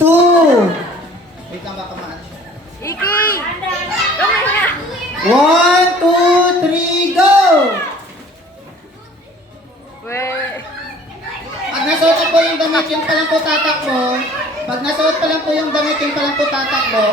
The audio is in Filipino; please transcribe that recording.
2. Wait lang, baka maan. Iki! Kamay na! 1, 2, 3, go! Weh. Pag nasuot ko po yung damit, yun pa lang po tatakbo. Pag nasuot pa lang po yung damit, yun pa lang po tatakbo.